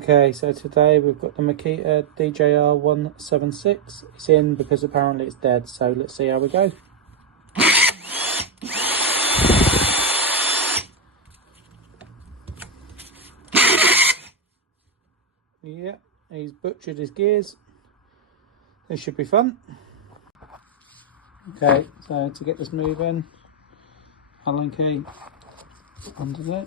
Okay, so today we've got the Makita DJR176. It's in because apparently it's dead, so let's see how we go. Yeah, he's butchered his gears. This should be fun. Okay, so to get this moving, Allen key under there.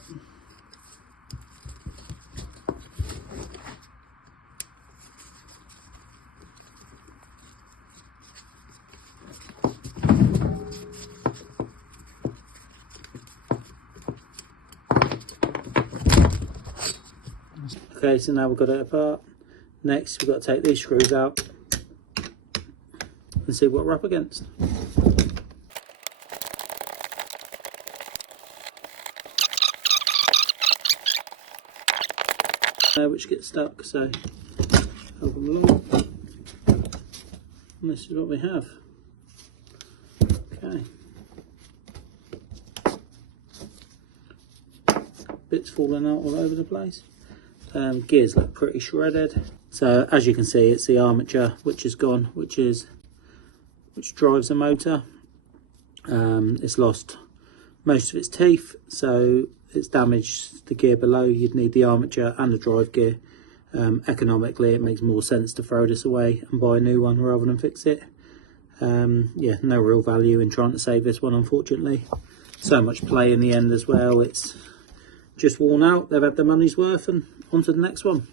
Okay, so now we've got it apart. Next, we've got to take these screws out and see what we're up against. Which gets stuck, so hold them along. And this is what we have. Okay. Bits falling out all over the place. Gears look pretty shredded. So as you can see, it's the armature which is gone, which drives the motor. It's lost most of its teeth, so it's damaged the gear below. You'd need the armature and the drive gear. Economically, it makes more sense to throw this away and buy a new one rather than fix it. Yeah, no real value in trying to save this one, unfortunately. So much play in the end as well. It's just worn out. They've had their money's worth and on to the next one.